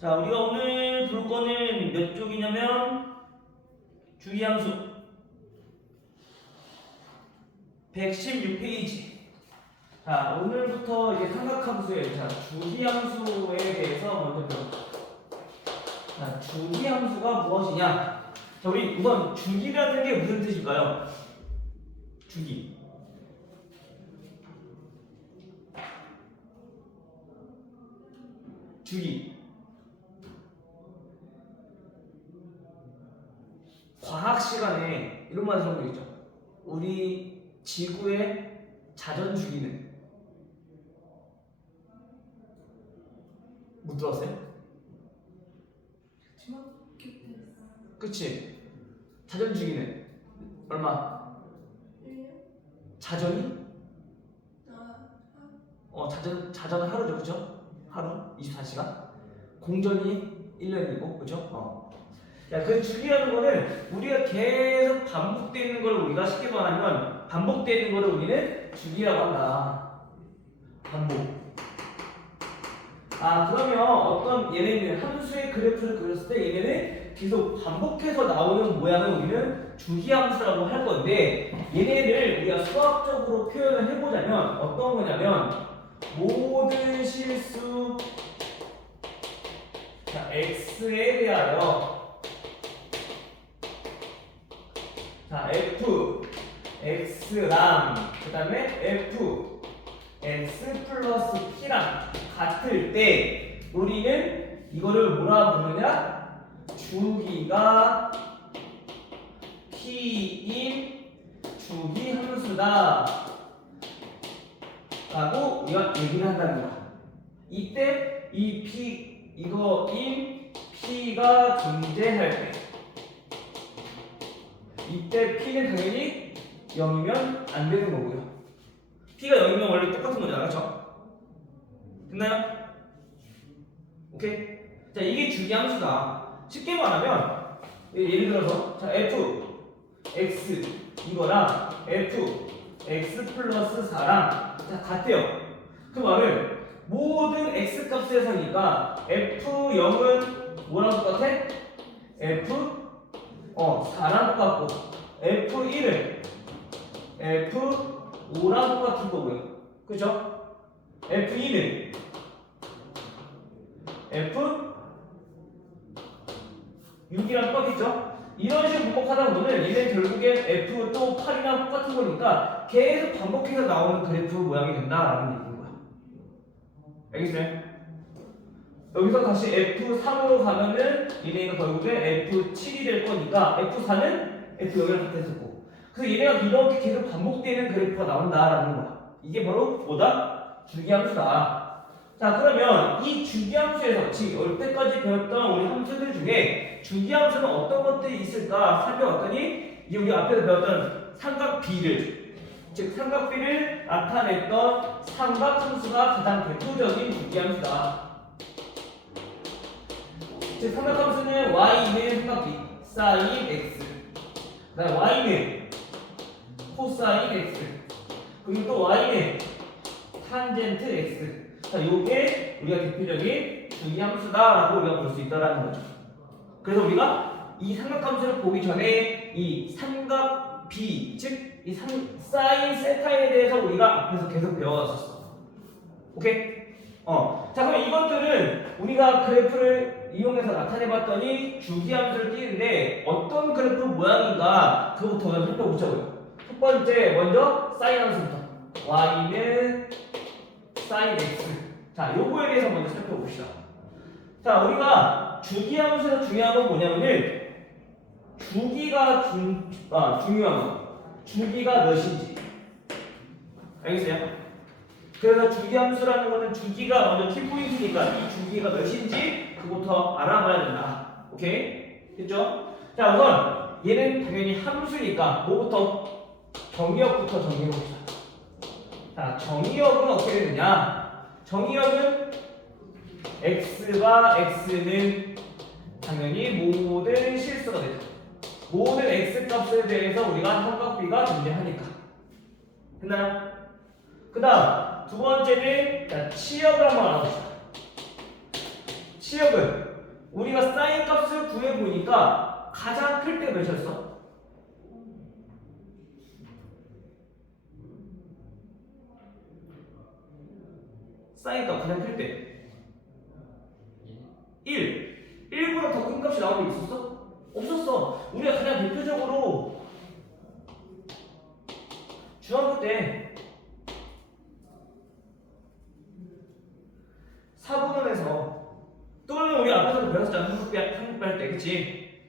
자, 우리가 오늘 볼 거는 몇 쪽이냐면 주기함수 116페이지. 자, 오늘부터 이제 삼각함수의 주기함수에 대해서 먼저 배워볼게요. 자, 주기함수가 무엇이냐? 자, 우리 우선 주기라는 게 무슨 뜻일까요? 주기. 주기. 과학 시간에 이런 말 들어본 적 있죠? 우리 지구의 자전 주기는 못 들었어요? 중학교 때 그치? 자전 주기는 얼마? 1년? 자전이? 아, 자전은 하루죠, 그죠? 하루 24시간. 공전이 1년이고, 그죠? 야, 그 주기라는 거는 우리가 계속 반복되는 걸 우리가 쉽게 말하면 반복되는 거를 우리는 주기라고 한다. 반복. 아, 그러면 어떤 얘네는 함수의 그래프를 그렸을 때 얘네는 계속 반복해서 나오는 모양을 우리는 주기함수라고 할 건데, 얘네를 우리가 수학적으로 표현을 해보자면 어떤 거냐면 모든 실수 x에 대하여 f x랑 그 다음에 f x 플러스 p랑 같을 때 우리는 이거를 뭐라 부르냐? 주기가 p인 주기 함수다 라고 우리가 얘기를 한다는 거야. 이때 이 p 이거인 p가 존재할 때 이때 p는 당연히 0이면 안 되는 거고요. p가 0이면 원래 똑같은 거잖아, 그렇죠? 됐나요? 오케이? 자, 이게 주기함수다. 쉽게 말하면 예를 들어서 자, f x 이거랑 f x 플러스 4랑 자, 같대요. 그 말은 모든 x 값에서니까 f0은 뭐랑 똑같아? f 4랑 똑같고 f1은 f5랑 똑같은 거고요. 그죠? f2는 f6이랑 똑같겠죠? 이런 식으로 반복하다 보면 얘는 결국엔 f 또 8이랑 똑같은 거니까 계속 반복해서 나오는 그래프 모양이 된다라는 얘기인 거야. 알겠어요? 여기서 다시 F3으로 가면은 얘네가 결국에 F7이 될 거니까 F4는 F0이랑 같았었고, 그래서 얘네가 이렇게 계속 반복되는 그래프가 나온다라는 거야. 이게 바로 뭐다? 주기함수다. 자, 그러면 이 주기함수에서 지금 여태까지 배웠던 우리 함수들 중에 주기함수는 어떤 것들이 있을까 살펴봤더니 이 우리 앞에서 배웠던 삼각 B를, 즉 삼각 B를 나타냈던 삼각함수가 가장 대표적인 주기함수다. 즉 삼각함수는 y는 삼각비 사인 x, 그다음 y는 코사인 x, 그리고 또 y는 탄젠트 x. 자, 요게 우리가 대표적인 주기함수다라고 우리가 볼 수 있다라는 거죠. 그래서 우리가 이 삼각함수를 보기 전에 이 삼각 b, 즉 이 사인 세타에 대해서 우리가 앞에서 계속 배워왔었어. 오케이? 자, 그럼 이것들은 우리가 그래프를 이용해서 나타내봤더니 주기함수를 띄는데 어떤 그래프 모양인가 그거부터 먼저 살펴보자고요. 첫 번째, 먼저 사인 함수부터. y는 사인 x. 자, 요거에 대해서 먼저 살펴봅시다. 자, 우리가 주기함수에서 중요한 건 뭐냐면은 주기가 중요한 거. 주기가 몇인지. 알겠어요? 그래서 주기함수라는 거는 주기가 먼저 키포인트니까 이 주기가 몇인지 그거부터 알아봐야 된다. 오케이? 됐죠? 자, 우선 얘는 당연히 함수니까 뭐부터? 정의역부터 정리해봅시다. 자, 정의역은 어떻게 되느냐? 정의역은 x와 x는 당연히 모든 실수가 되죠. 모든 x 값에 대해서 우리가 삼각비가 존재하니까. 됐나요? 그 다음 두 번째는 자, 치역을 한번 알아봅시다. 시역은 우리가 사인 값을 구해보니까 가장 클 때 몇이었어? 사인 값 가장 클 때 1. 1보다 더 큰 값이 나온 적 있었어? 없었어. 우리가 가장 대표적으로 중학교 때 4분원에서 또는 우리 앞에서도 배웠었잖아. 한국배 할 때, 그치?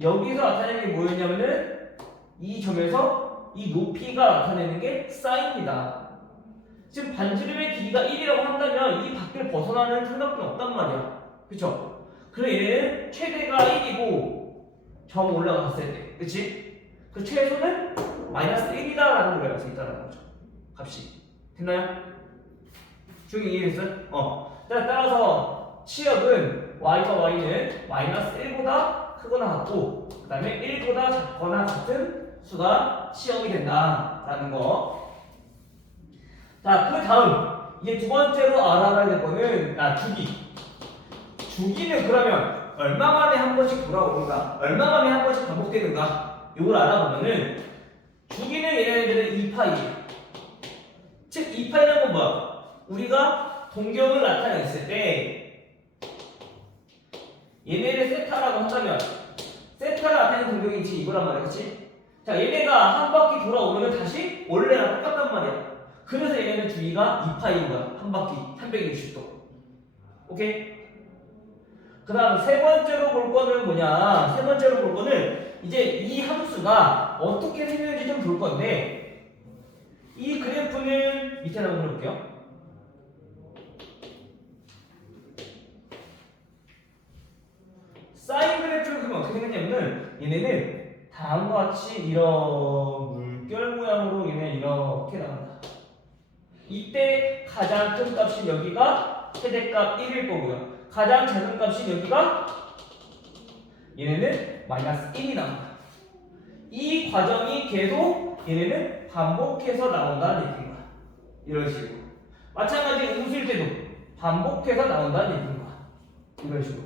여기서 나타내는 게 뭐였냐면은 이 점에서 이 높이가 나타내는 게 사인이다. 지금 반지름의 길이가 1이라고 한다면 이 밖을 벗어나는 삼각형이 없단 말이야. 그쵸? 그래서 얘는 최대가 1이고 점 올라갔을 때, 그치? 그 최소는 마이너스 1이다 라는 걸 알 수 있다는 거죠. 값이. 됐나요? 중이 이해됐어요? 자, 따라서 치역은 y과 y는 마이너스 1보다 크거나 같고 그 다음에 1보다 작거나 같은 수가 치역이 된다라는 거. 자, 그 다음 이제 두 번째로 알아봐야 될 거는 주기. 주기는 그러면 얼마 만에 한 번씩 돌아오는가, 얼마 만에 한 번씩 반복되는가, 이걸 알아보면은 주기는 얘네들은 2파이. 즉 2파이라는 건 뭐야? 우리가 동경을 나타냈을 때 얘네를 세타라고 한다면 세타가 나타내는 동경이지 이거란 말이야, 그치? 자, 얘네가 한 바퀴 돌아오면 다시 원래랑 똑같단 말이야. 그래서 얘네는 주기가 2파이인 거야. 한 바퀴 360도. 오케이? 그 다음 세 번째로 볼 거는 뭐냐? 세 번째로 볼 거는 이제 이 함수가 어떻게 생겼는지 좀 볼 건데 이 그래프는 밑에 한번 볼게요. 사인 그래프를 그러면 어떻게 생겼냐면은 얘네는 다음과 같이 이런 물결 모양으로 얘네 이렇게 나온다. 이때 가장 큰 값이 여기가 최대값 1일 거고요. 가장 작은 값이 여기가 얘네는 마이너스 1이 나온다. 이 과정이 계속 얘네는 반복해서 나온다는 얘기인 거야. 이런 식으로. 마찬가지 웃을 때도 반복해서 나온다는 얘기인 거야. 이런 식으로.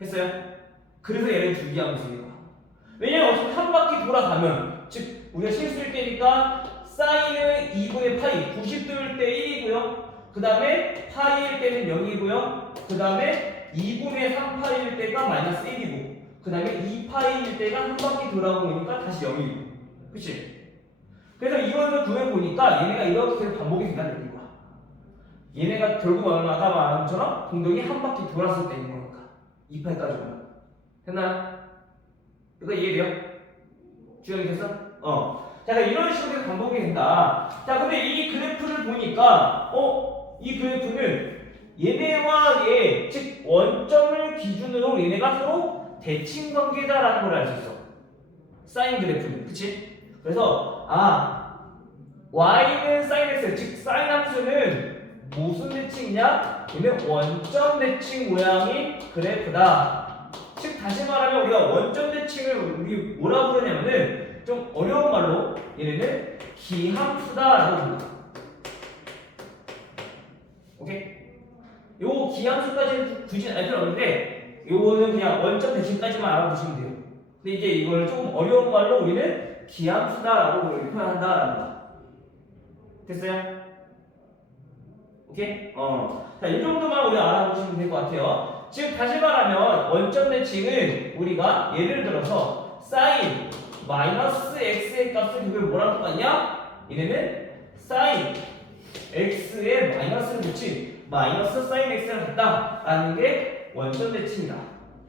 했어요? 그래서 얘는 주기함수인 거야. 왜냐면 어차피 한 바퀴 돌아가면, 즉 우리가 실수일 때니까 사인은 2분의 파이 90도일 때 1이고요. 그 다음에 파이일 때는 0이고요. 그 다음에 2분의 3파이일 때가 마이너스 1이고 그 다음에 2파이일 때가 한 바퀴 돌아오니까 다시 0이고. 그치? 그래서 이거를 구해보니까 얘네가 이렇게 계속 반복이 된다는 얘기인 거야. 얘네가 결국 아까 말한 것처럼 공동이 한 바퀴 돌았을 때인 거니까 2파이까지 오면. 됐나요? 이거 이해돼요? 주영이 됐어? 자, 이런 식으로 반복이 된다. 자, 근데 이 그래프를 보니까, 이 그래프는 얘네와 얘, 즉, 원점을 기준으로 얘네가 서로 대칭 관계다라는 걸 알 수 있어. 사인 그래프는. 그치? 그래서, y는 사인 x, 즉, 사인 함수는 무슨 대칭이냐? 얘는 원점 대칭 모양인 그래프다. 즉, 다시 말하면 우리가 원점 대칭을 우리 뭐라 부르냐면은, 좀 어려운 말로 얘네는 기함수다라고 부릅니다. 오케이? 요 기함수까지는 굳이 알 필요 없는데 요거는 그냥 원점 대칭까지만 알아두시면 돼요. 근데 이제 이걸 조금 어려운 말로 우리는 기함수다라고 표현한다라는 거야. 됐어요? 오케이? 자, 이 정도만 우리 알아두시면 될 것 같아요. 즉 다시 말하면 원점 대칭은 우리가 예를 들어서 사인 마이너스 x의 값을 그게 뭐랑 똑같냐? 얘네는 사인 x에 마이너스를 붙인 마이너스 사인 x랑 같다라는 게 원점 대칭이다.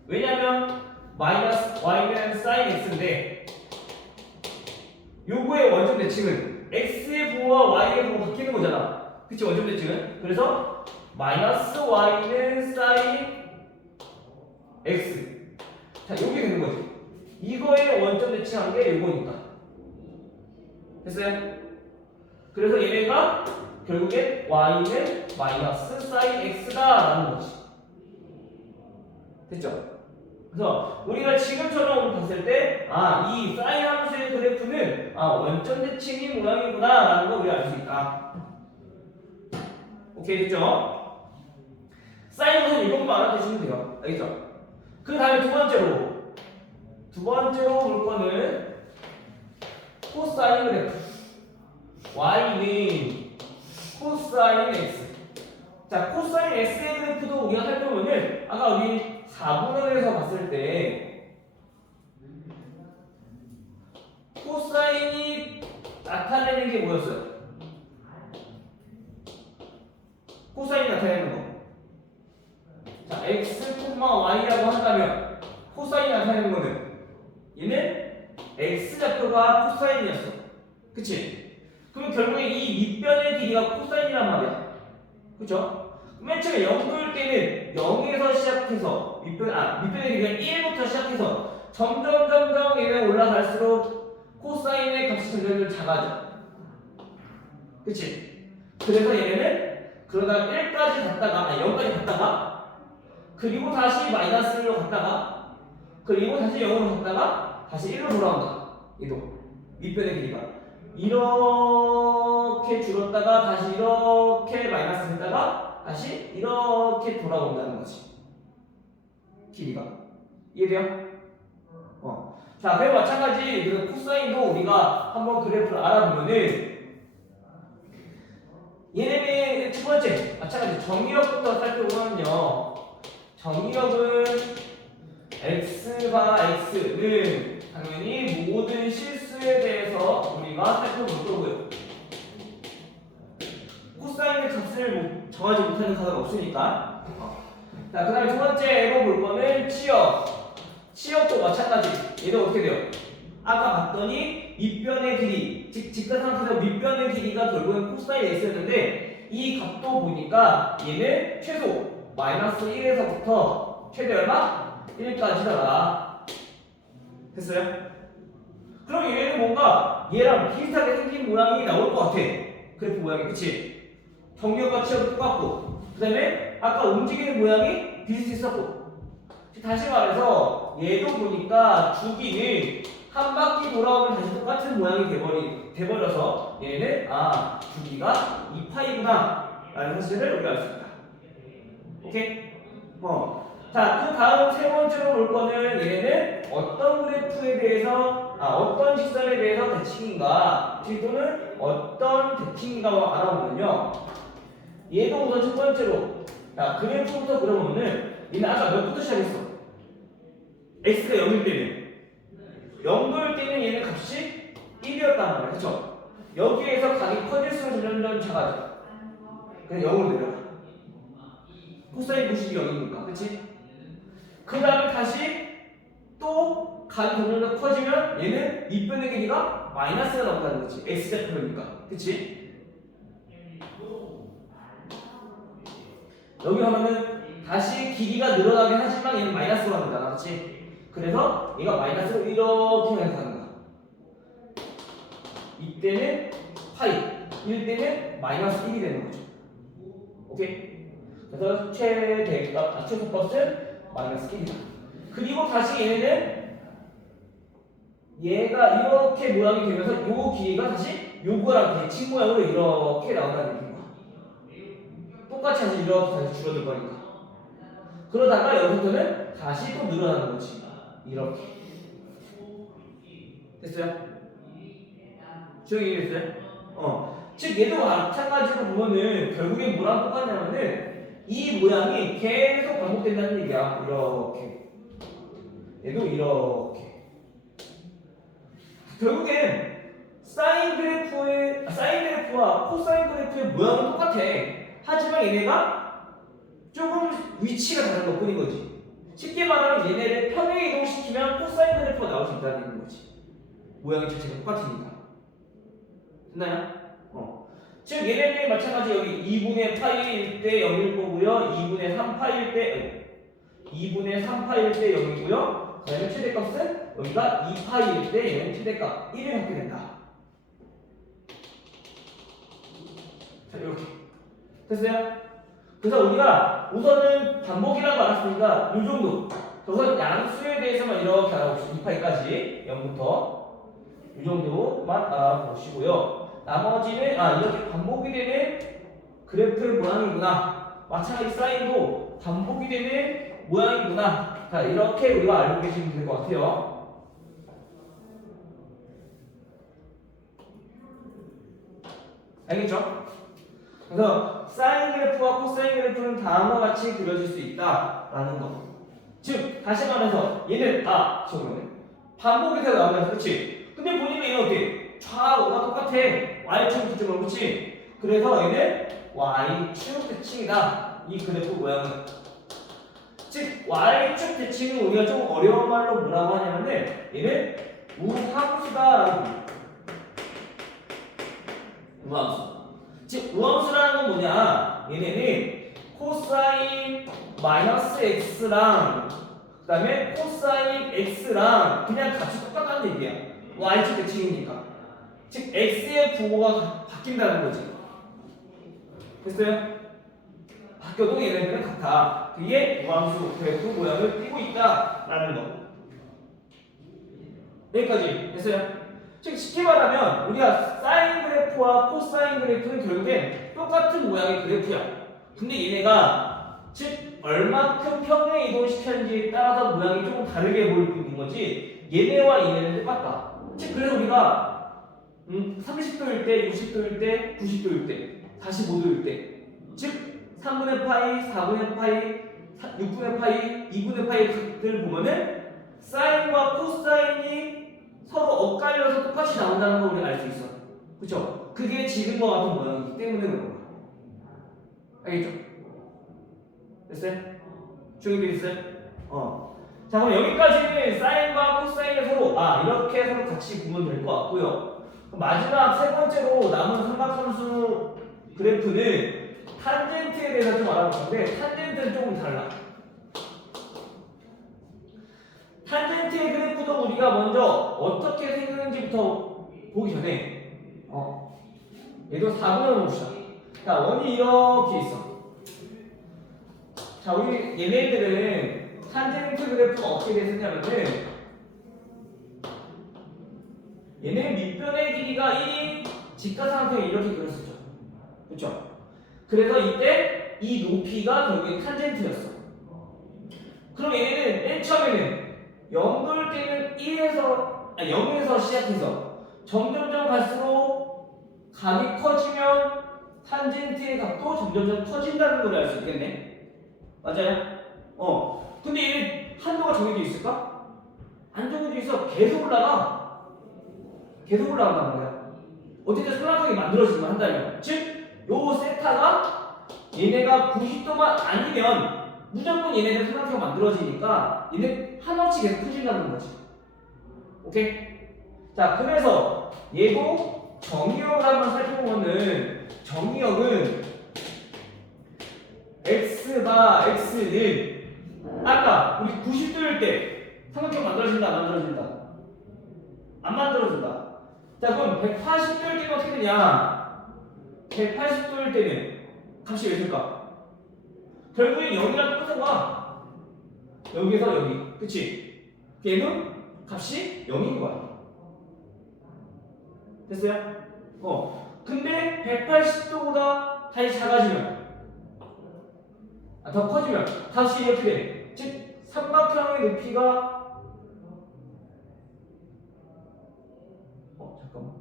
왜냐면 마이너스 y는 사인 x인데 요거의 원점 대칭은 x의 부호와 y의 부호가 바뀌는 거잖아. 그치? 원점 대칭은. 그래서 마이너스 y는 사인 x. 자, 요게 되는 거지. 이거의 원점 대칭한 게 이거니까. 됐어요? 그래서 얘네가 결국에 y는 마이너스 사인 x다라는 거지. 됐죠? 그래서 우리가 지금처럼 봤을 때 이 사인 함수의 그래프는 원점 대칭이 모양이구나 라는 거 우리가 알 수 있다. 오케이, 됐죠? 사인 것은 이것만 알아두시면 돼요. 알겠죠? 그 다음에 두 번째로 볼 거는 코사인 그래프. y는 코사인 x. 자, 코사인 x의 그래프도 우리가 살펴보면은 아까 우리 4분의 1에서 봤을 때 코사인이 나타내는 게 뭐였어요? 코사인이 나타내는 거. 자, x, y라고 한다면 코사인이 나타내는 거는 얘는 x좌표가 코사인이었어. 그치? 그럼 결국에 이 밑변의 길이가 코사인이란 말이야. 그쵸? 맨 처음에 0도일 때는 0에서 시작해서 밑변의 길이가 1부터 시작해서 점점 얘는 올라갈수록 코사인의 값이 점점 작아져. 그치? 그래서 얘네는 그러다가 1까지 갔다가 0까지 갔다가 그리고 다시 마이너스로 갔다가 그리고 다시 0으로 갔다가 다시 1로 돌아온다. 얘도 밑변의 길이가 이렇게 줄었다가 다시 이렇게 마이너스 됐다가 다시 이렇게 돌아온다는 거지. 길이가 이해돼요? 자, 그리고 마찬가지 그 코사인도 우리가 한번 그래프를 알아보면은 얘네는 첫 번째 마찬가지 정의역부터 살펴보면요. 정의역은 x가 x는 당연히 모든 실수에 대해서 우리가 살펴볼 거고요. 코사인의 값을 정하지 못하는 카드가 없으니까. 자, 그 다음에 두 번째로 볼 거는 치역. 치역도 마찬가지. 얘도 어떻게 돼요? 아까 봤더니 밑변의 길이, 즉 직선 상태에서 밑변의 길이가 결국엔 코사인 x였는데 이 값도 보니까 얘는 최소 마이너스 1에서부터 최대 얼마? 1까지더라. 됐어요? 그럼 얘는 뭔가 얘랑 비슷하게 생긴 모양이 나올 것 같아. 그래프 모양이. 그치? 정렬과 치역이 똑같고 그 다음에 아까 움직이는 모양이 비슷했었고 다시 말해서 얘도 보니까 주기는 한 바퀴 돌아오면 다시 똑같은 모양이 돼버려서 얘는 주기가 2파이구나 라는 사실을 우리가 알 수 있다. 오케이? 자, 그 다음 세 번째로 볼 거는 얘는 어떤 그래프에 대해서 어떤 직선에 대해서 대칭인가 또는 어떤 대칭인가を알아보면요. 얘도 우선 첫 번째로 그래프부터 그려보면은 얘는 아까 몇부터 시작했어? x가 0일 때는 0도일 때는 얘는 값이 1이었단 말이야. 그쵸? 여기에서 각이 커질수록 점점 작아져. 그래서 0으로 내려가. 코사인 90이 0이니까. 그치? 그 다음에 다시 또 각이 점점 더 커지면 얘는 밑변의 길이가 마이너스가 나온다는 거지. x좌표니까. 그치? 여기 하면은 다시 길이가 늘어나긴 하지만 얘는 마이너스로 가는 거잖아. 그치? 그래서 얘가 마이너스로 이렇게 가는 거야. 이때는 파이, 이때는 마이너스 1이 되는 거죠. 오케이? 그래서 최소값은 마이너스 1이다. 그리고 다시 얘네는 얘가 이렇게 모양이 되면서 요 길이가 다시 요거랑 대칭 모양으로 이렇게 나온다는 얘기인 거야. 똑같이 다시 이렇게 다시 줄어들 거니까. 그러다가 여기서부터는 다시 또 늘어나는 거지. 이렇게. 됐어요? 주영이 됐어요? 즉 얘도 마찬가지로 보면은 결국엔 뭐랑 똑같냐면은 이 모양이 계속 반복된다는 얘기야. 이렇게. 얘도 이렇게. 결국엔 사인 그래프와 코사인 그래프의 모양은 똑같아. 하지만 얘네가 조금 위치가 다른 것 뿐인 거지. 쉽게 말하면 얘네를 평행 이동시키면 코사인 그래프가 나올 수 있다는 거지. 모양이 자체가 똑같으니까. 됐나요? 즉 얘네들이 마찬가지 여기 2분의 파이일 때 0일 거고요. 2분의 3파일 때 0이고요. 그 다음에 최대값은 여기가 2파이일 때 얘는 최대값 1을 갖게 된다. 자, 이렇게. 됐어요? 그래서 우리가 우선은 반복이라고 알았으니까 이 정도. 우선 양수에 대해서만 이렇게 알아보시죠. 2파이까지 0부터 이 정도만 알아보시고요. 나머지는 이렇게 반복이 되는 그래프의 모양이구나. 마찬가지 사인도 반복이 되는 모양이구나. 자, 이렇게 우리가 알고 계시면 될 것 같아요. 알겠죠? 그래서 사인 그래프와 코사인 그래프는 다음과 같이 그려질 수 있다라는 거. 즉 다시 말해서 얘는 저거는 반복이 돼서 나온다. 그렇지? 근데 보니까 얘는 어때? 좌우가 똑같아. y축 기점으로. 그렇지? 그래서 얘는 y축 대칭이다. 이 그래프 모양은. 즉 y축 대칭은 우리가 좀 어려운 말로 뭐라고 하냐면은 얘는 우함수다라고 불러요. 우함수. 즉 우함수라는 건 뭐냐? 얘네는 코사인 마이너스 x랑 그 다음에 코사인 x랑 그냥 값이 똑같다는 얘기야. y축 대칭이니까. 즉 x의 부호가 바뀐다는 거지. 됐어요? 바뀌어도 얘네들은 같아. 그게 우함수 그래프 모양을 띠고 있다라는 거. 여기까지 됐어요? 즉 쉽게 말하면 우리가 사인 그래프와 코사인 그래프는 결국엔 똑같은 모양의 그래프야. 근데 얘네가 즉 얼마큼 평행 이동시켰는지에 따라서 모양이 조금 다르게 보일 뿐인 거지 얘네와 얘네는 똑같다. 즉 그래서 우리가 30도일 때, 60도일 때, 90도일 때, 45도일 때 즉 3분의 파이, 4분의 파이, 6분의 파이, 2분의 파이들 보면은 사인과 코사인이 서로 엇갈려서 똑같이 나온다는 걸 우리가 알 수 있어. 그쵸? 그게 지금과 같은 모양이기 때문에 그런 거야. 알겠죠? 됐어요? 중요한 있어요? 자, 그럼 여기까지는 사인과 코사인을 서로 이렇게 서로 같이 보면 될 것 같고요. 마지막 세 번째로 남은 삼각함수 그래프는 탄젠트에 대해서 좀 알아볼 건데 탄젠트는 조금 달라. 탄젠트의 그래프도 우리가 먼저 어떻게 생겼는지부터 보기 전에 얘도 4분을 봅시다. 자, 원이 이렇게 있어. 자, 우리 얘네들은 탄젠트 그래프가 어떻게 됐었냐면은 얘네 밑변의 길이가 1인 직각삼각형이 이렇게 그렸었죠. 그렇죠? 그래서 이때 이 높이가 결국엔 탄젠트였어. 그럼 얘네는 맨 처음에는 0 돌 때는 0에서 시작해서 점점점 갈수록 각이 커지면 탄젠트의 값도 점점점 커진다는 걸 알 수 있겠네. 맞아요? 근데 얘는 한도가 정해져 있을까? 안 정해져 있어. 계속 올라가. 계속 올라간단 말이야. 어쨌든 삼각형이 만들어지기만 한다면. 즉, 요 세타가 얘네가 90도만 아니면 무조건 얘네들 삼각형이 만들어지니까 얘네 한없이 계속 커진다는 거지. 오케이? 자, 그래서 얘도 정의역을 한번 살펴보면은 정의역은 x바 x는 아까 우리 90도일 때 삼각형 만들어진다 안 만들어진다? 안 만들어진다. 자, 그럼 180도일 때는 어떻게 되냐? 180도일 때는 값이 왜 될까? 결국엔 여기랑 똑같은 거야. 여기서 여기. 그치? 걔는 값이 0인 거야. 됐어요? 근데 180도보다 다시 작아지면 더 커지면 값이 이렇게 돼. 즉 삼각형의 높이가 잠깐만.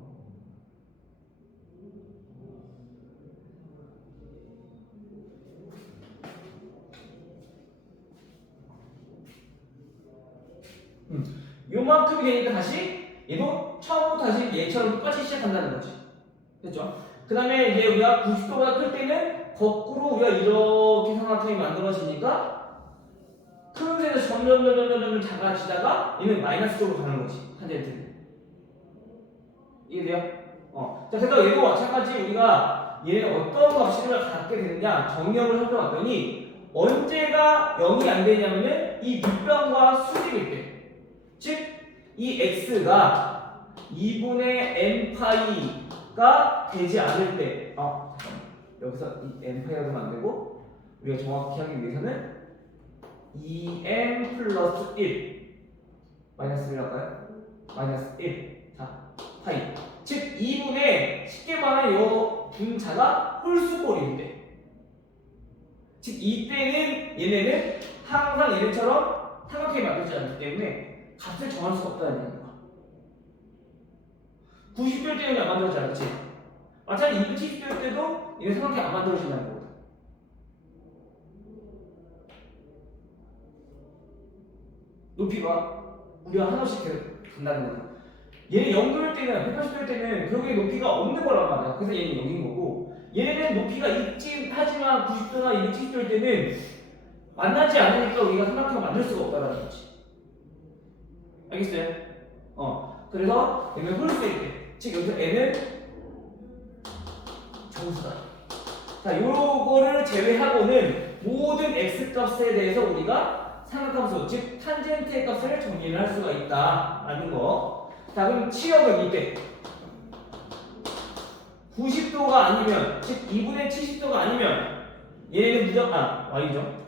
요만큼이 되니까 다시 얘도 처음부터 다시 얘처럼 똑같이 시작한다는 거지. 됐죠? 그 다음에 이제 우리가 90도보다 클 때는 거꾸로 우리가 이렇게 삼각형이 만들어지니까 큰 세에서 점점 작아지다가 얘는 마이너스 쪽으로 가는 거지. 탄젠트는. 이해돼요? 자, 그래서 얘도 마찬가지 우리가 얘는 어떤 값을 갖게 되느냐 정의역을 살펴봤더니 언제가 0이 안 되냐면은 이 밑변과 수직일 때. 즉 이 x가 2분의 n파이가 되지 않을 때 잠깐만. 여기서 이 n파이가 되면 안 되고 우리가 정확히 하기 위해서는 2n 플러스 1 마이너스 1 할까요? 마이너스 1 자, 파이 즉 2분의 쉽게 말하면 요 분자가 홀수꼴인데 즉 이때는 얘네는 항상 얘네처럼 삼각형이 만들지 않기 때문에 값을 정할 수가 없다는 얘기야. 90도일 때는 안 만들어지지 않지. 마찬가지 270도일 때도 얘네 삼각형이 안 만들어진다는 거거든. 높이가 우리가 하나씩 계속 간다는 거야. 얘는 0도일 때는 180도일 때는 결국에 높이가 없는 거란 말이야. 그래서 얘는 0인 거고, 얘네는 높이가 있긴 하지만 90도나 270도일 때는 만나지 않으니까 우리가 삼각형을 만들 수가 없다는 거지. 알겠어요? 그래서 얘는 홀수일 때, 즉 여기서 n은 정수다. 자, 요거를 제외하고는 모든 x 값에 대해서 우리가 삼각함수, 즉 탄젠트의 값을 정리를 할 수가 있다라는 거. 자, 그럼 치역은 이때 90도가 아니면, 즉 2분의 70도가 아니면 얘는 무조건 y죠.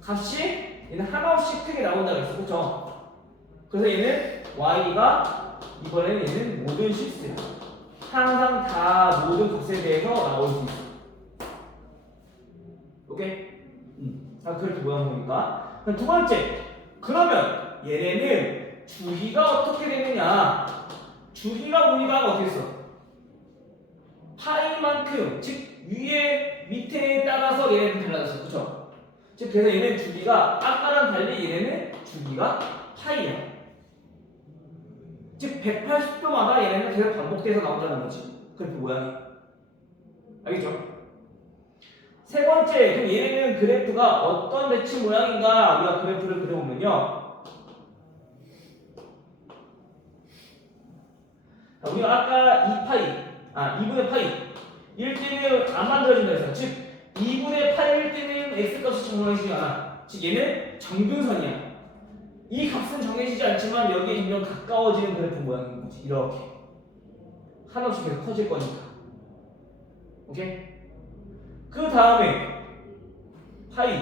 값이 얘는 하나씩 크게 나온다고 했어, 그렇죠? 그래서 얘는 y가 이번에는 얘는 모든 실수, 항상 다 모든 값에 대해서 나올 수 있어. 오케이? 그렇게 모양 보니까. 두 번째, 그러면 얘네는 주기가 어떻게 되느냐? 주기가 보니까 어떻게 했어? 파이만큼, 즉 위에 밑에 따라서 얘네는 달라졌어, 그렇죠? 즉 그래서 얘는 주기가 아까랑 달리 얘네는 주기가 파이야. 즉 180도마다 얘네는 계속 반복돼서 나온다는 거지. 그래프 모양이. 알겠죠? 세 번째, 그럼 얘네는 그래프가 어떤 대칭 모양인가? 우리가 그래프를 그려보면요. 자, 우리가 아까 2분의 파이 1때는 안 만들어진다 했어. 즉 2분의 파이일 때는 x값이 정해지지 않아. 즉 얘는 정근선이야. 이 값은 정해지지 않지만 여기에 점점 가까워지는 그래프 모양인 거지. 이렇게 한없이 계속 커질 거니까. 오케이? 그 다음에 파이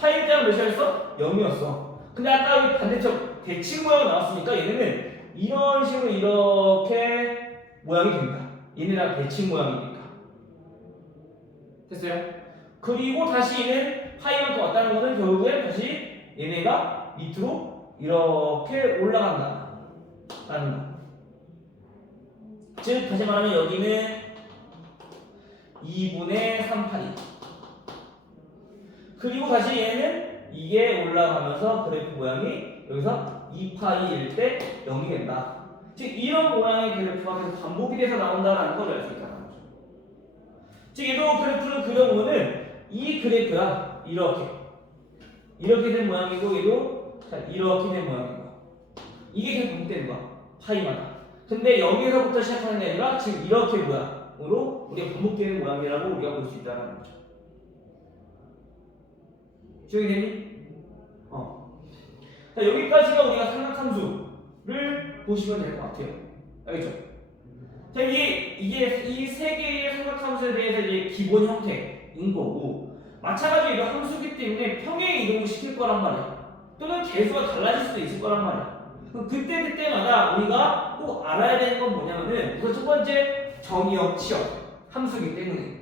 때는 몇이었어? 0이었어. 근데 아까 반대쪽 대칭 모양이 나왔으니까 얘네는 이런 식으로 이렇게 모양이 됩니다. 얘네랑 대칭 모양이니까. 됐어요? 그리고 다시 얘는 파이만큼 왔다는 것은 결국엔 다시 얘네가 밑으로 이렇게 올라간다 라는 거. 즉 다시 말하면 여기는 2분의 3파이, 그리고 다시 얘는 이게 올라가면서 그래프 모양이 여기서 2파이일 때 0이 된다. 즉 이런 모양의 그래프가 계속 반복이 돼서 나온다는 걸 알 수 있다는 거죠. 즉 얘도 그래프를 그려보면은 이 그래프가 이렇게 된 모양이고, 얘도 이렇게 된 모양이고, 이게 계속 반복되는 거야, 파이마다. 근데 여기서부터 시작하는 게 아니라 지금 이렇게 모양으로 우리가 반복되는 모양이라고 우리가 볼 수 있다는 거죠. 기억이 되니? 자, 여기까지가 우리가 삼각함수를 보시면 될 것 같아요. 알겠죠? 자, 이게 이 세 개의 삼각함수에 대해서 이제 기본 형태인 거고, 마찬가지로 이런 함수기 때문에 평행 이동을 시킬 거란 말이야. 또는 개수가 달라질 수도 있을 거란 말이야. 그럼 그때마다 우리가 꼭 알아야 되는 건 뭐냐면은, 우선 첫 번째 정의역, 치역 함수기 때문에,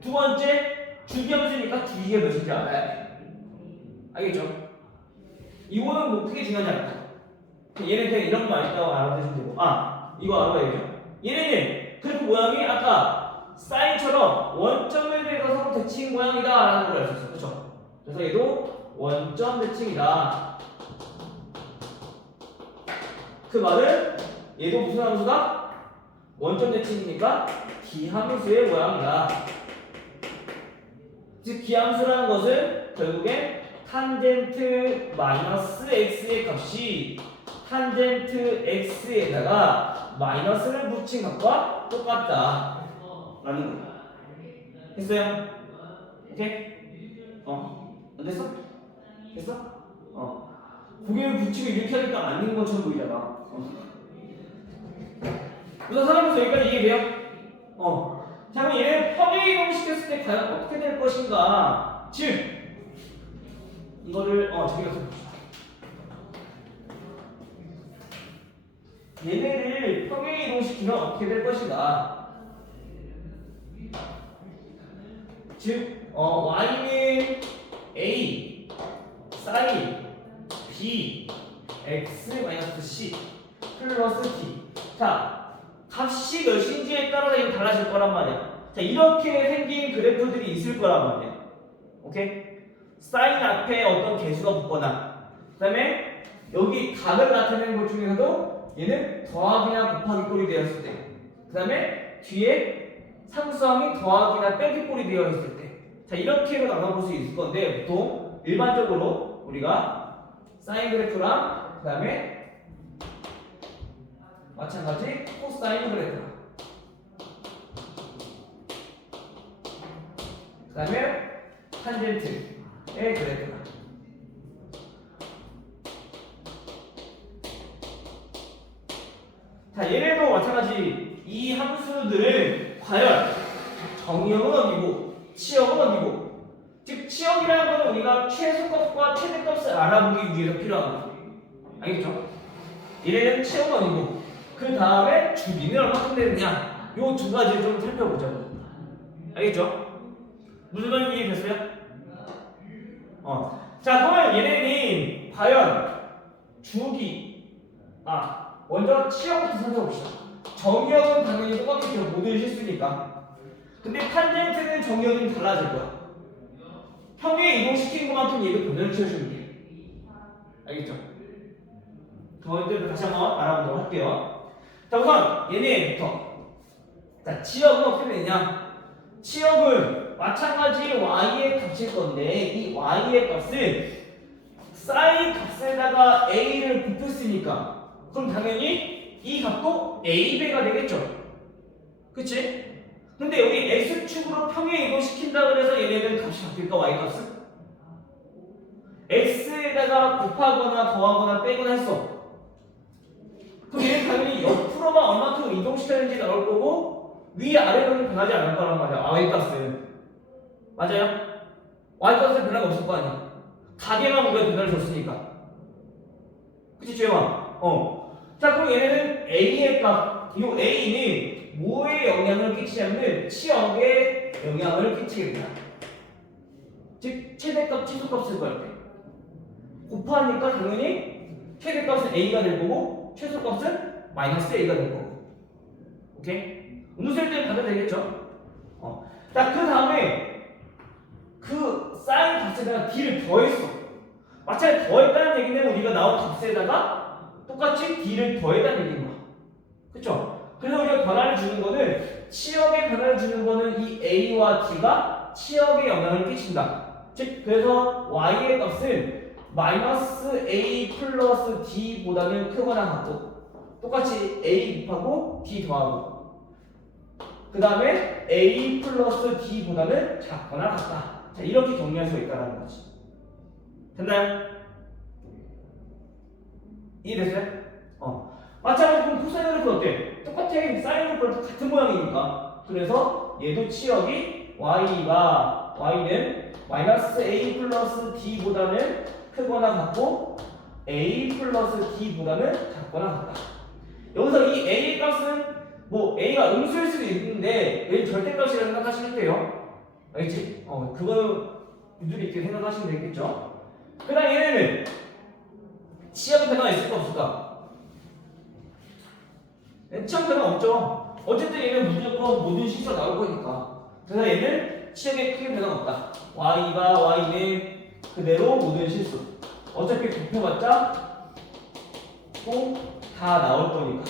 두 번째 주기함수니까 주기가 몇인지 알아야 돼. 알겠죠? 이거는 뭐 크게 중요하지 않다. 얘는 그냥 이런 말 있다고 알아두시면 되고, 이거 알아야죠. 얘네는 그래프 모양이 아까 사인처럼 원점에 대해서 서로 대칭 모양이다 라는 걸 알 수 있어. 그렇죠? 그래서 얘도 원점 대칭이다. 그 말은 얘도 무슨 함수다? 원점 대칭이니까 기함수의 모양이다. 즉 기함수라는 것은 결국엔 탄젠트 마이너스 x의 값이 탄젠트 x에다가 마이너스를 붙인 것과 똑같다 라는 거야. 됐어요? 오케이? 안 됐어? 됐어? 고개를 붙이고 이렇게 하니까 안 되는 것처럼 보이잖아. 우선 사람부터 여기까지 이해돼요? 자, 그럼 얘를 평행 이동시켰을 때 과연 어떻게 될 것인가? 즉 이거를 저기가 봅시다. 얘네를 평행 이동시키면 어떻게 될 것인가? 즉 y는 a 사인 b x 마이너스 c 플러스 t. 자, 값이 몇인지에 따라서 이거 달라질 거란 말이야. 자, 이렇게 생긴 그래프들이 있을 거란 말이야. 오케이? 사인 앞에 어떤 개수가 붙거나, 그 다음에 여기 각을 나타내는 것 중에서도 얘는 더하기나 곱하기 꼴이 되었을 때, 그 다음에 뒤에 상수항이 더하기나 빼기 꼴이 되어 있을 때, 자, 이렇게 나눠볼 수 있을 건데, 보통 일반적으로 우리가 사인 그래프랑 그 다음에 마찬가지 코사인 그래프랑 그 다음에 탄젠트의 그래프랑 자, 얘네도 마찬가지 이 함수들은 과연 정의역은 어디고 치역은 어디고, 즉 치역이라는 것은 우리가 최소값과 최대값을 알아보기 위해서 필요한 거죠. 알겠죠? 얘네는 치역은 어디고 그 다음에 주기는 얼마큼 되느냐, 요 두 가지를 좀 살펴보자고. 알겠죠? 무슨 말인지 이해됐어요? 자, 그러면 얘네는 과연 주기, 먼저 치역부터 살펴봅시다. 정의역은 당연히 똑같겠죠. 모든 실수니까. 근데 탄젠트는 정의역이 달라질 거야. 평행 이동시킨 것만큼 얘도 변화를 취해주면 돼요. 알겠죠? 두 번째로 다시 한번 알아보도록 할게요. 자, 우선 얘네부터. 자, 치역은 어떻게 되냐? 치역은 마찬가지 y의 값일 건데, 이 y의 값은 사인 값에다가 a를 곱했으니까 그럼 당연히 이 값도 a배가 되겠죠. 그치? 근데 여기 x축으로 평행 이동시킨다 그래서 얘네는 값이 바뀔까? y 값은? x에다가 곱하거나 더하거나 빼거나 했어. 그럼 얘는 당연히 옆으로만 얼마큼 이동시켰는지 나올 거고 위아래로는 변하지 않을 거란 말이야. y 값은. 맞아요? y 값은 변화가 없을 거 아니야. 가게만 우리가 변화를 줬으니까. 그치 주영아? 자, 그럼 얘네는 a의 값, 이 a는 뭐에 영향을 끼치냐면 치역에 영향을 끼치게 된다. 즉 최대값, 최소값을 구할 때 곱하니까 당연히 최대값은 a가 될 거고 최소값은 마이너스 a가 될 거고. 오케이? 음수일 때 받아도 되겠죠? 자, 그 다음에 그 사인 값에다가 d를 더했어. 마찬가지로 더했다는 얘기는 우리가 나온 값에다가 똑같이 d를 더했다는 얘기인 거야. 그쵸? 그래서 우리가 변화를 주는 거는, 치역에 변화를 주는 거는 이 a와 d가 치역에 영향을 끼친다. 즉, 그래서 y의 값은 마이너스 a 플러스 d보다는 크거나 같고, 똑같이 a 곱하고 d 더하고, 그 다음에 a 플러스 d보다는 작거나 같다. 자, 이렇게 정리할 수 있다는 거지. 됐나요? 이해됐어요? 마찬가지로 그럼 코사인 그래프는 어때? 똑같아. 사인 그래프 같은 모양이니까. 그래서 얘도 치역이 y는 마이너스 a 플러스 d보다는 크거나 같고 a 플러스 d보다는 작거나 같다. 여기서 이 a 값은 뭐 a가 음수일 수도 있는데 얘는 절대값이라고 생각하시면 돼요. 알겠지? 그거는 유두리 있게 생각하시면 되겠죠? 그 다음 얘네는 치역 변화가 있을까 없을까? 치역 변화 없죠. 어쨌든 얘는 무조건 모든 실수가 나올 거니까. 그래서 얘는 치역에 크게 변화가 없다. y는 그대로 모든 실수. 어차피 곱해봤자 또 다 나올 거니까.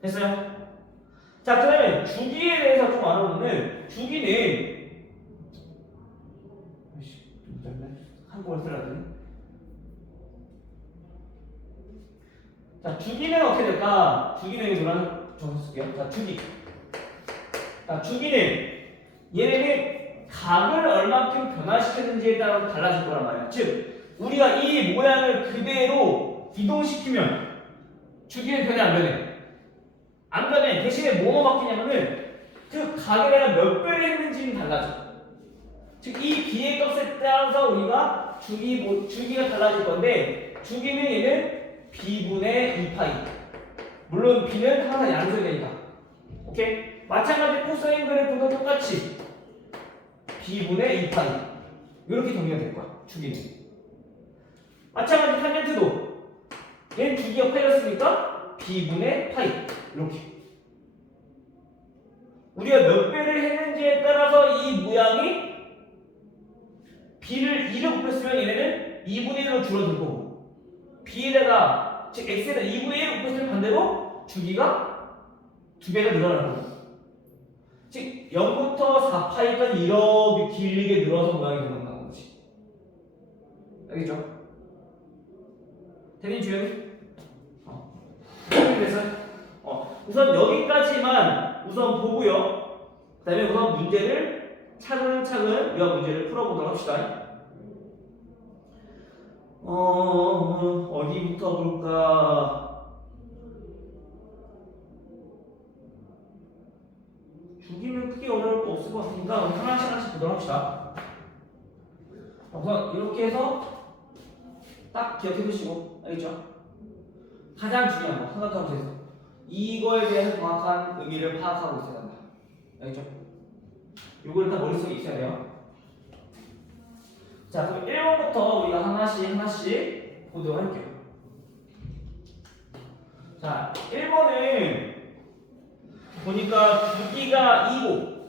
됐어요? 자, 그 다음에 주기에 대해서 좀 알아보면, 주기는 한국어를 쓰라더니. 자, 주기는 어떻게 될까? 주기는 노란 적어 쓸게요. 자, 주기. 자, 주기는 얘네는 각을 얼마큼 변화시켰는지에 따라 달라질 거란 말이야. 즉, 우리가 이 모양을 그대로 이동시키면 주기는 변해 안 변해? 안 변해. 대신에 뭐가 바뀌냐면은 그 각에다가 몇 배를 했는지는 달라져. 즉, 이 b의 값에 따라서 우리가 주기가 달라질 건데, 주기는 얘는 b분의 2파이. 물론 b는 항상 양수되니까. 오케이? 마찬가지 코사인 그래프도 똑같이 b분의 2파이 이렇게 정리가 될 거야. 주기는. 마찬가지 탄젠트도 얘는 주기가 파이였으니까 b분의 파이 이렇게. 우리가 몇 배를 했는지에 따라서 이 모양이 b를 2로 곱했으면 얘네는 2분의 1로 줄어들 거고 b에다가 즉 x에다 2분의 1로 곱했으면 반대로 주기가 2배가 늘어날 거고 즉 0부터 4파이까지 이렇게 길게 늘어서 모양이 된다는 거지. 알겠죠? 대린 주영이? 그래서 우선 여기까지만 우선 보고요. 그 다음에 우선 문제를 차근차근 우리가 문제를 풀어보도록 합시다. 어디부터 볼까? 주기는 크게 어려울 거 없을 것 같으니까 하나씩 하나씩 보도록 합시다. 우선 이렇게 해서 딱 기억해 두시고, 알겠죠? 가장 중요한 거 생각하면 돼서 이거에 대해서 정확한 의미를 파악하고 있어야 한다. 알겠죠? 요거 일단 머릿속에 있어야 돼요. 자, 그럼 1번부터 우리가 하나씩 보도록 할게요. 자, 1번은 보니까 주기가 2고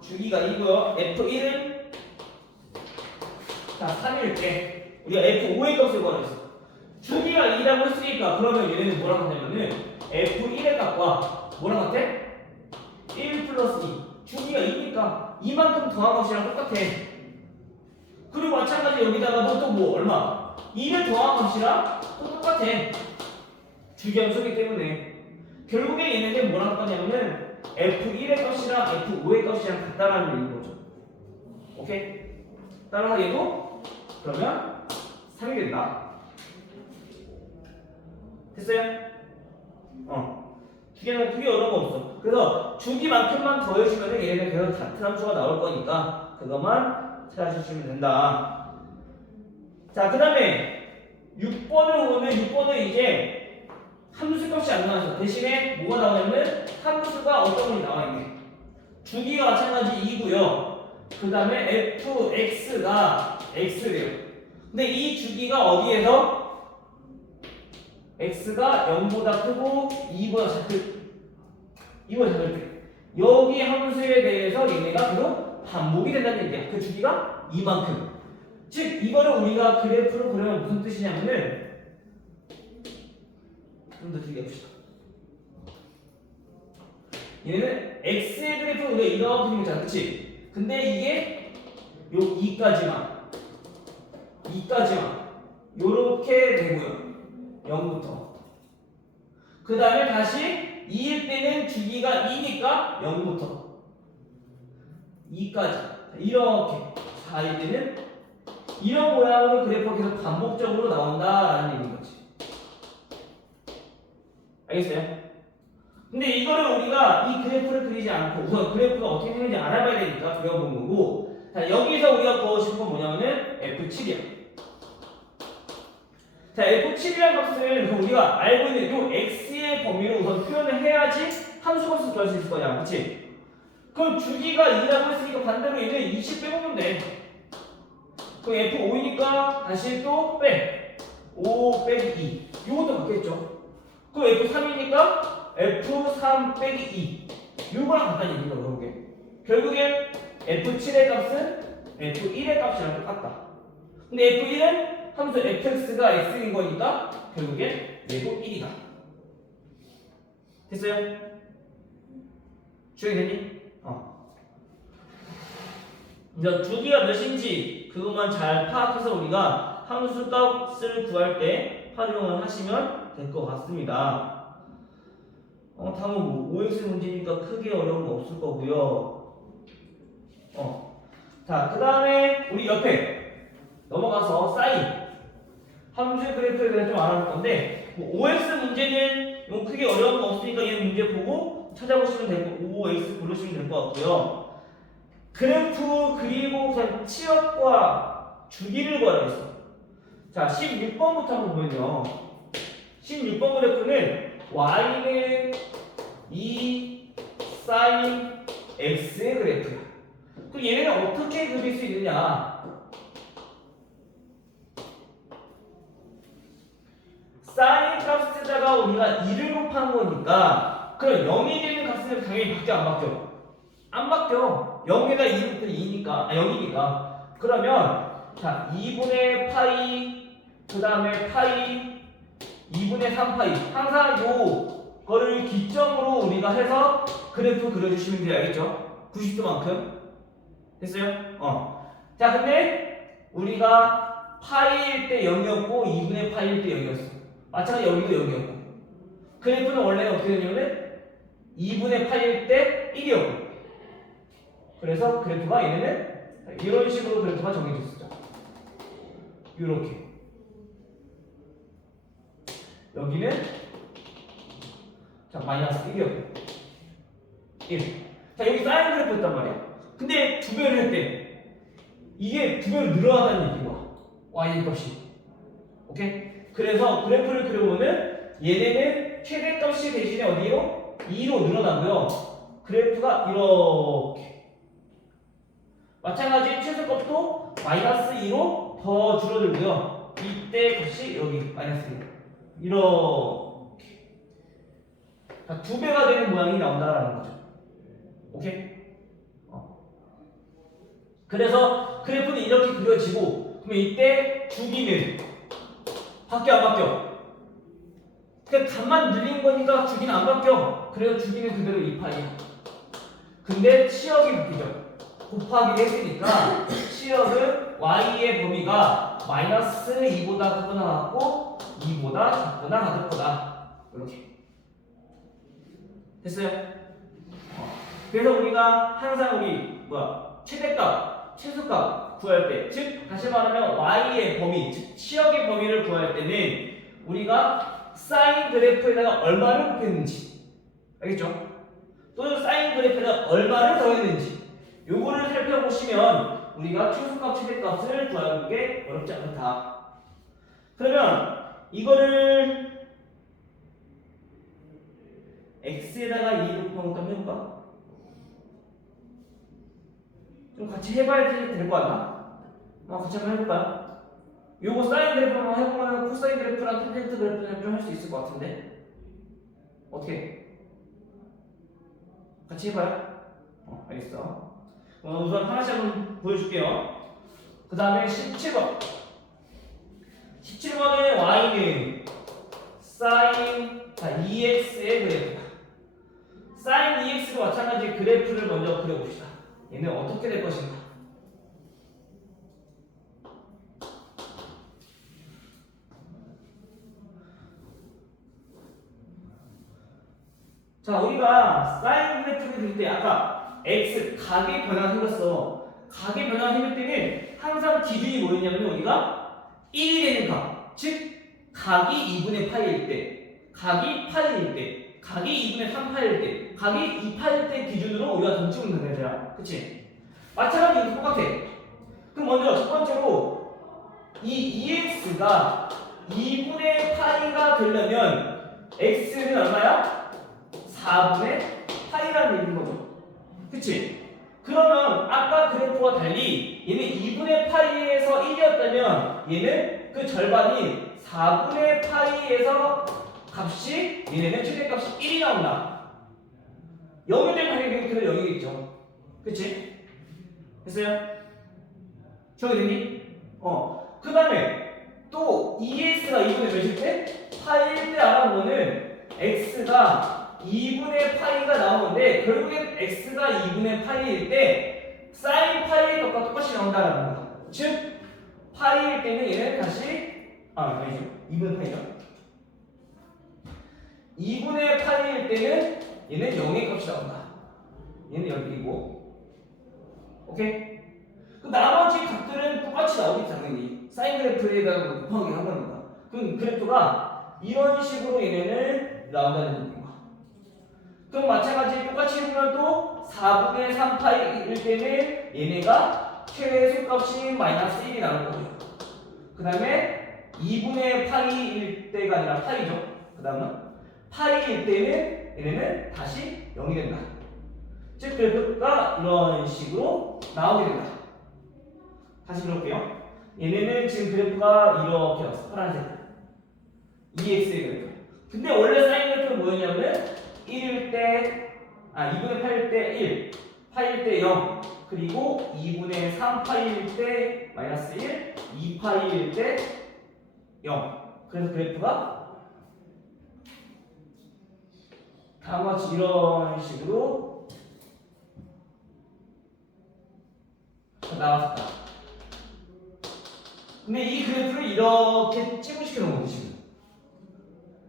주기가 2고요. F1은 자, 3일 때 우리가 F5의 값을 구하랬어. 주기가 2라고 했으니까 그러면 얘네는 뭐라고 하냐면은 F1의 값과 뭐랑 같아? 1 플러스 2 주기가 2니까 이만큼 더한 값이랑 똑같아. 그리고 마찬가지 여기다가도 또 뭐 얼마? 2를 더한 값이랑 또 똑같아. 주기함수기 때문에 결국에 얘네는 뭐랑 똑같냐면은 F1의 값이랑 F5의 값이랑 같다라는 얘기인 거죠. 오케이? 따라서 얘도 그러면 3이 된다. 됐어요? 주기는 크게 어려운 거 없어. 그래서 주기만큼만 더해주면 얘네는 계속 같은 함수가 나올 거니까 그것만 찾아주시면 된다. 자, 그 다음에 6번을 보면 6번은 이제 함수 값이 안 나와서 대신에 뭐가 나오냐면 함수가 어떤 것이 나와 있네. 주기가 마찬가지 2고요. 그 다음에 fx가 x래요. 근데 이 주기가 어디에서 x가 0보다 크고 2보다 작을 때 여기 함수에 대해서 얘네가 계속 반복이 된다는 얘기야. 그 주기가 이만큼. 즉 이거를 우리가 그래프로 그리면 무슨 뜻이냐면은 좀 더 길게 해봅시다. 얘는 x의 그래프를 우리가 이렇게 그리는 거잖아, 그치? 근데 이게 요 2까지만 요렇게 되고요. 0부터 그 다음에 다시 2일 때는 주기가 2니까 0부터 2까지 이렇게 4일 때는 이런 모양으로 그래프가 계속 반복적으로 나온다라는 얘기인 거지. 알겠어요? 근데 이거를 우리가 이 그래프를 그리지 않고 우선 그래프가 어떻게 생겼는지 알아봐야 되니까 그려본 거고, 자, 여기서 우리가 구하고 싶은 건 뭐냐면은 F7이야. 자, F7이라는 값을 우리가 알고 있는 요 X의 범위로 우선 표현을 해야지 함수 값을 구할 수 있을 거냐, 그치? 그럼 주기가 2라고 했으니까 반대로 얘는 20 빼먹으면 돼. 그럼 F5이니까 다시 또 빼. 5 빼기 2. 요것도 바뀌었죠. 그럼 F3이니까 F3 빼기 2. 요거랑 같다는 얘기인 거야, 결국엔 F7의 값은 F1의 값이랑 똑같다. 근데 F1은 함수 fx가 x인 거니까 결국엔 얘도 1이다. 됐어요? 주의됐니? 이제 주기가 몇인지 그것만 잘 파악해서 우리가 함수 값을 구할 때 활용을 하시면 될 것 같습니다. 다음은 뭐 OX 문제니까 크게 어려운 거 없을 거고요. 자, 그 다음에 우리 옆에 넘어가서 사인 함수 그래프에 대해서 좀 알아볼 건데, 뭐 OX 문제는 뭐 크게 어려운 거 없으니까 얘 문제 보고 찾아보시면 되고 OX 고르시면 될 것 같고요. 그래프 그리고 그냥 치역과 주기를 구하라 했어. 자, 16번부터 한번 보면요. 16번 그래프는 y는 2 사인 x의 그래프야. 그럼 얘는 어떻게 그릴 수 있느냐? 사인 값에다가 우리가 2를 곱한 거니까 그럼 0이 되는 값은 당연히 바뀌어 안 바뀌어? 안 바뀌어. 0에다 2부터 2니까 0이니까 그러면 자 2분의 파이 그 다음에 파이 2분의 3파이 항상 요거를 기점으로 우리가 해서 그래프 그려주시면 돼요. 알겠죠? 90도만큼 됐어요? 자 근데 우리가 파이일 때 0이었고 2분의 파이일 때 0이었어. 마찬가지 여기도 0이었고 그래프는 원래는 어떻게 되냐면 2분의 8일 때 1이었고 그래서 그래프가 얘네는 이런 식으로 그래프가 정해졌었죠. 이렇게 여기는 자 마이너스 1이었고 1. 자 여기 사인 그래프였단 말이야. 근데 두 배를 했대. 이게 두 배로 늘어나다는 얘기인 거야. y 값이. 오케이? 그래서 그래프를 그려보면 얘네는 최대값이 대신에 어디로? 2로 늘어나고요. 그래프가 이렇게 마찬가지 최소값도 마이너스 2로 더 줄어들고요. 이때 값이 여기 마이너스 2 이렇게 두 배가 되는 모양이 나온다라는 거죠. 오케이? 그래서 그래프는 이렇게 그려지고 그러면 이때 주기는 바뀌어 안 바뀌어? 그러니까 값만 늘린 거니까 주기는 안 바뀌어. 그래서 주기는 그대로 2파이. 근데 치역이 바뀌죠. 곱하기를 했으니까 치역은 y의 범위가 마이너스 2보다 크거나 같고 2보다 작거나 같을 거다. 이렇게 됐어요? 그래서 우리가 항상 우리 최대값, 최소값 구할 때, 즉 다시 말하면 y의 범위, 즉 치역의 범위를 구할 때는 우리가 사인 그래프에다가 얼마를 곱했는지 알겠죠? 또는 사인 그래프에다가 얼마를 더했는지 요거를 살펴보시면 우리가 최소값, 최대값을 구하는 게 어렵지 않다. 그러면 이거를 x에다가 2 곱하면 한번 해볼까? 좀 같이 해봐야 될 거 같나? 같이 한번 해볼까요? 요거 사인 그래프 한번 해보면 코사인 그래프랑 탄젠트 그래프는 좀 할 수 있을 것 같은데 어떻게? 같이 해봐요? 알겠어. 우선 하나씩 한번 보여줄게요. 그 다음에 17번 17번에 y는 사인 2x의 그래프다. 사인 2x도 마찬가지 그래프를 먼저 그려봅시다. 얘는 어떻게 될 것인가? 자, 우리가 사인 그래프를 그릴 때 아까 x 각의 변화가 생겼어. 각의 변화가 생길 때는 항상 기준이 뭐였냐면 우리가 1이 되는 각, 즉 각이 2분의 파이일 때, 각이 파이일 때, 각이 2분의 3파이일 때, 각이 2파이일 때 기준으로 우리가 점찍는 거잖아. 그치? 마찬가지로 똑같아. 그럼 먼저 첫 번째로 이 EX가 2분의 파이가 되려면 X는 얼마야? 4분의 파이라는 얘기인 거죠. 그치? 그러면 아까 그래프와 달리 얘는 2분의 파이에서 1이었다면 얘는 그 절반이 4분의 파이에서 값이 얘네는 최대값이 1이 나온다. 0이 될 가격이 그대로 0이겠죠. 그치? 됐어요? 정리됐니? 그 다음에 또 EX가 2분의 몇일 때? 파이일 때 알아보면은 X가 2분의 파이가 나오는데 결국엔 X가 2분의 파이일 때 사인 파이의 값과 똑같이 나온다라는 거야. 즉 파이일 때는 얘는 다시 아니죠. 2분의 파이죠. 2분의 파이일 때는 얘는 0의 값이 나온다. 얘는 0이고 오케이? 그 나머지 값들은 똑같이 나오기 당연히 사인 그래프에다가 곱하기 한 겁니다. 그럼 그래프가 이런 식으로 얘네는 나온다는 얘기인 거야. 그럼 마찬가지 똑같이 해보면 또 4분의 3파이일 때는 얘네가 최소값이 마이너스 1이 나오는 거고요. 그 다음에 2분의 파이일 때가 아니라 파이죠. 그 다음은 파이일 때는 얘네는 다시 0이 된다. 즉 그래프가 이런 식으로 나오게 된다. 다시 그려볼게요. 얘네는 지금 그래프가 이렇게 나왔어. 파란색. EX의 그래프. 근데 원래 사인 그래프는 뭐였냐면 2분의 8일 때 1, 파일 때 0, 그리고 2분의 3파일 때 마이너스 1, 2파일 때 0. 그래서 그래프가 다음과 같이 이런 식으로 나왔었다. 근데 이 그래프를 이렇게 찌부시켜 놓은 거지 지금.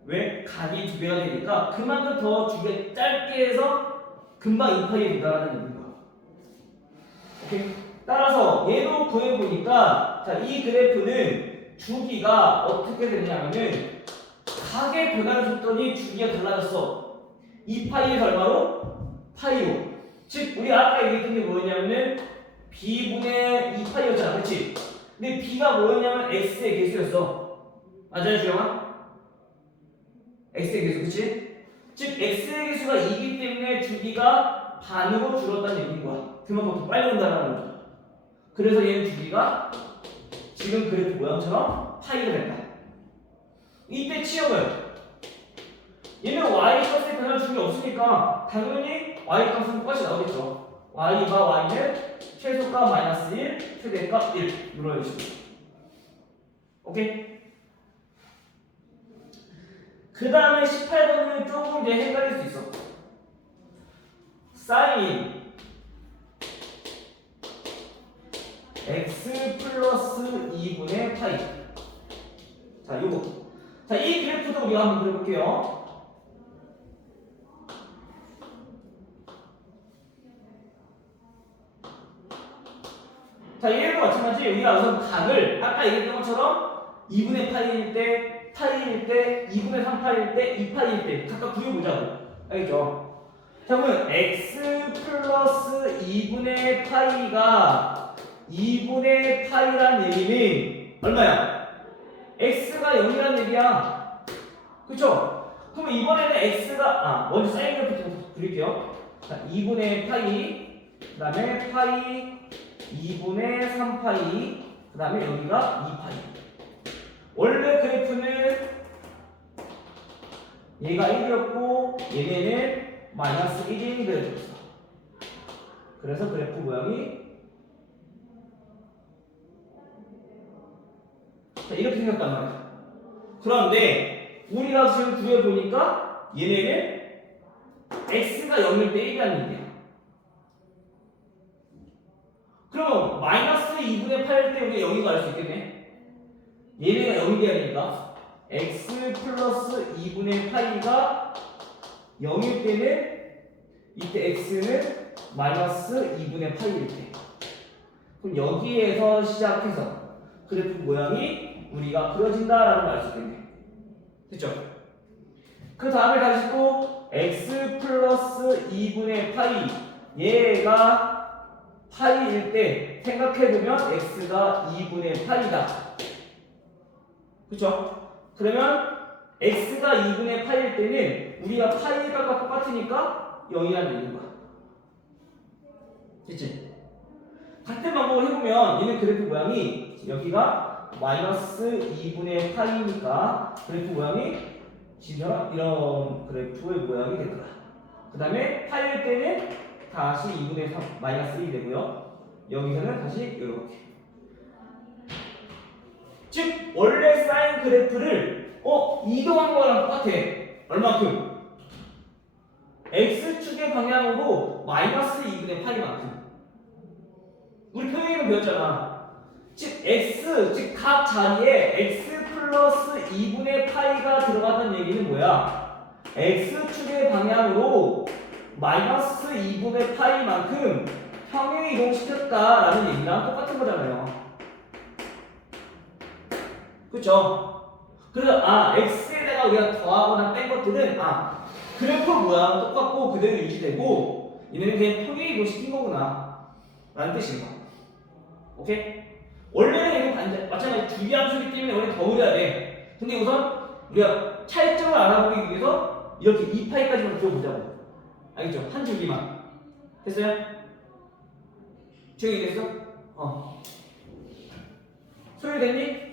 왜? 각이 두 배가 되니까 그만큼 더 주기가 짧게 해서 금방 2파이에 도달하는 얘기인 거야. 오케이? 따라서 얘도 구해보니까 자, 이 그래프는 주기가 어떻게 되냐면은 각의 변화를 줬더니 주기가 달라졌어. 2파이에서 얼마로? 파이로. 즉 우리가 아까 얘기했던 게 뭐였냐면은 b분의 2파이였잖아. 그치? 근데 b가 뭐였냐면 x의 개수였어. 맞아요 주영아? x의 개수, 그치? 즉 x의 개수가 2이기 때문에 주기가 반으로 줄었다는 얘기인 거야. 그만큼 더 빨리 온다는 거죠. 그래서 얘는 주기가 지금 그래프 모양처럼 파이가 된다. 이때 치역은 얘는 y 값에 변화를 주기 없으니까 당연히 y 값은 똑같이 나오겠죠. y가 y는 최소값 마이너스 1, 최대값 1 이런 식으로. 오케이? 그 다음에 18번은 조금 이제 헷갈릴 수 있어. 사인 x 플러스 2분의 파이. 자, 요거. 자, 이 그래프도 우리가 한번 그려볼게요. 자, 얘도 마찬가지. 우리가 우선 각을 아까 얘기했던 것처럼 2분의 파이일 때, 파이일 때, 2분의 3파이일 때, 2파이일 때 각각 구해보자고. 알겠죠? 자, 그러면 x 플러스 2분의 파이가 2분의 파이란 얘기는 얼마야? x가 0이란 얘기야. 그쵸? 그러면 이번에는 x가 먼저 사인 그래프부터 그릴게요. 자, 2분의 파이, 그 다음에 파이 2분의 3파이, 그 다음에 여기가 2파이. 원래 그래프는 얘가 1이었고 얘네는 마이너스 1인 그래프였어. 그래서 그래프 모양이 자, 이렇게 생겼단 말이야. 그런데 우리가 지금 구해보니까 얘네는 x가 0일 때 1이라는 얘기야. 그럼 마이너스 2분의 8일 때 우리가 여기가 알 수 있겠네. 얘네가 0이 돼야 되니까 x 플러스 2분의 파이가 0일 때는 이때 x는 마이너스 2분의 파이일 때. 그럼 여기에서 시작해서 그래프 모양이 우리가 그려진다라는 걸 알 수 있겠네. 됐죠? 그 다음에 다시 또 x 플러스 2분의 파이 얘가 파이일 때 생각해보면 x가 2분의 파이다. 그쵸? 그러면 x가 2분의 파이일 때는 우리가 파이 값과 똑같으니까 0이라는 얘기인 거야. 됐지? 같은 방법을 해보면 얘는 그래프 모양이 여기가 마이너스 2분의 파이니까 그래프 모양이 진짜 이런 그래프의 모양이 될 거야. 그 다음에 파이일 때는 다시 2분의 3 마이너스 1이 되고요. 여기서는 다시 이렇게. 즉 원래 사인 그래프를 이동한 거랑 똑같아. 얼마큼? x축의 방향으로 마이너스 2분의 파이만큼. 우리 평행이동 배웠잖아. 즉 x, 즉 각 자리에 x 플러스 2분의 파이가 들어갔다는 얘기는 뭐야? x축의 방향으로 마이너스 2분의 파이만큼 평행이동시켰다라는 얘기랑 똑같은 거잖아요. 그쵸? 그래서 x에다가 우리가 더하거나 뺀 것들은 그래프 모양은 똑같고 그대로 유지되고 얘네는 그냥 평행이동 시킨 거구나 라는 뜻인 거야. 오케이? 원래는 이거 마찬가지 주기함수이기 때문에 원래 더 그려야 돼. 근데 우선 우리가 차이점을 알아보기 위해서 이렇게 2파이까지만 그려보자고. 알겠죠? 한 줄기만. 됐어요? 조용히 됐어? 소개됐니?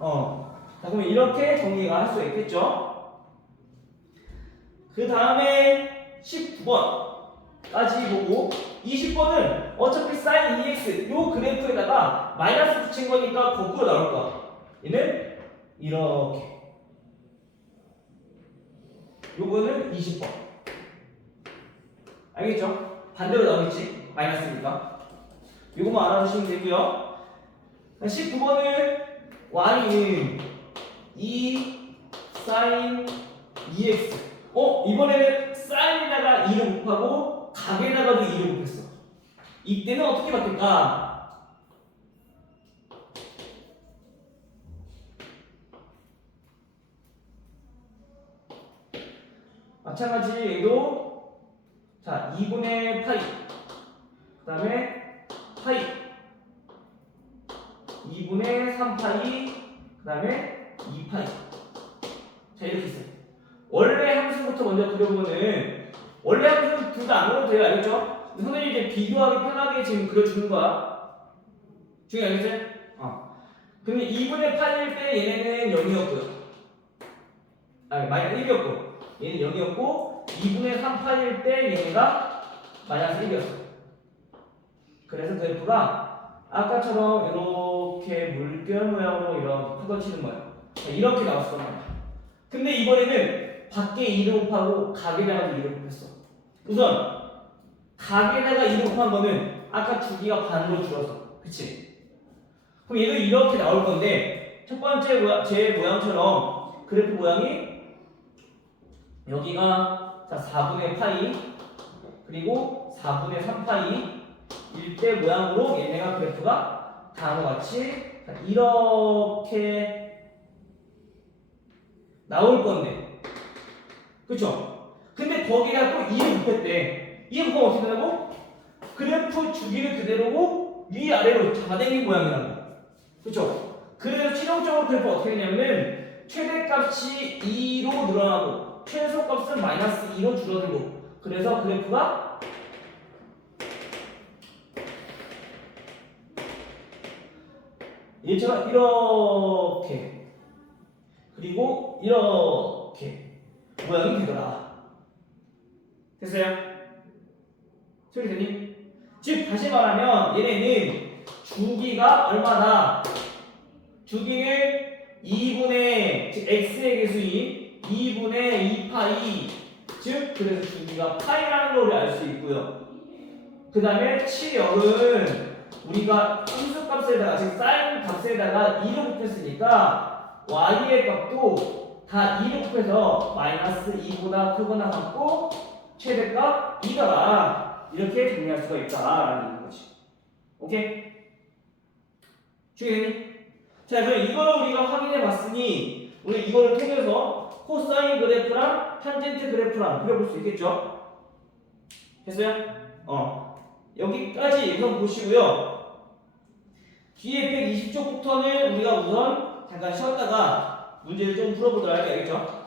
자, 그러면 이렇게 정리가 할 수 있겠죠? 그 다음에 19번까지 보고 20번은 어차피 sin EX 요 그래프에다가 마이너스 붙인 거니까 거꾸로 나올 거야. 얘는 이렇게. 요거는 20번. 알겠죠? 반대로 나오겠지? 마이너스니까. 요거만 알아두시면 되고요. 19번은 y는 2 sin EX. 이번에는 sine에다가 2를 곱하고 각에다가도 2를 곱했어. 이때는 어떻게 바뀔까? 마찬가지 얘도 자 2분의 파이 그 다음에 파이 2분의 3파이 그 다음에 2파이. 자 이렇게 있어요. 원래 함수부터 먼저 그려보면은 원래 함수는 둘 다 안 그려도 돼요. 알겠죠? 선생님이 이제 비교하기 편하게 지금 그려주는 거야. 중요히 알겠어요? 근데 2분의 8일 때 얘네는 0이었고요. 마이너스 1이었고 얘는 0이었고 2분의 3파일 때 얘네가 마이너스 1이었어. 그래서 그래프가 아까처럼 이렇게 물결 모양으로 이렇게 뻗어치는 거야. 이렇게 나왔었단 말이야. 근데 이번에는 밖에 2를 곱하고 각에다가 2를 곱했어. 우선 각에다가 2를 곱한 거는 아까 주기가 반으로 줄어서 그치? 그럼 얘도 이렇게 나올 건데 첫 번째 제 모양처럼 그래프 모양이 여기가 자 4분의 파이 그리고 4분의 3파이 일대 모양으로 얘네가 그래프가 다음과 같이 이렇게 나올 건데 그쵸? 근데 거기다 또 2를 곱했대. 2를 곱하면 어떻게 되냐고? 그래프 주기는 그대로고 위아래로 잡아당긴 모양이라는 거 그쵸? 그래서 최종적으로 그래프가 어떻게 되냐면 최대값이 2로 늘어나고 최소값은 마이너스 2로 줄어들고 그래서 그래프가 얘처럼 이렇게 그리고 이렇게 모양이 되더라. 됐어요? 소리 되니? 즉 다시 말하면 얘네는 주기가 얼마나 주기는 2분의 즉 x의 개수인 2분의 2파이 즉 그래서 주기가 파이라는 걸 알 수 있고요. 그 다음에 7역은 우리가 함수값에다가 즉 사인 값에다가 2를 곱했으니까 y의 값도 다 2를 곱해서 마이너스 2보다 크거나 같고 최대값 2더라 이렇게 정리할 수가 있다라는 거지. 오케이? 주의되니? 자 그럼 이거를 우리가 확인해 봤으니 우리 이거를 통해서 코사인 그래프랑 탄젠트 그래프랑 그려볼 수 있겠죠? 됐어요? 여기까지 우선 보시고요. 뒤에 120쪽부터는 우리가 우선 잠깐 쉬었다가 문제를 좀 풀어보도록 할게요. 알겠죠?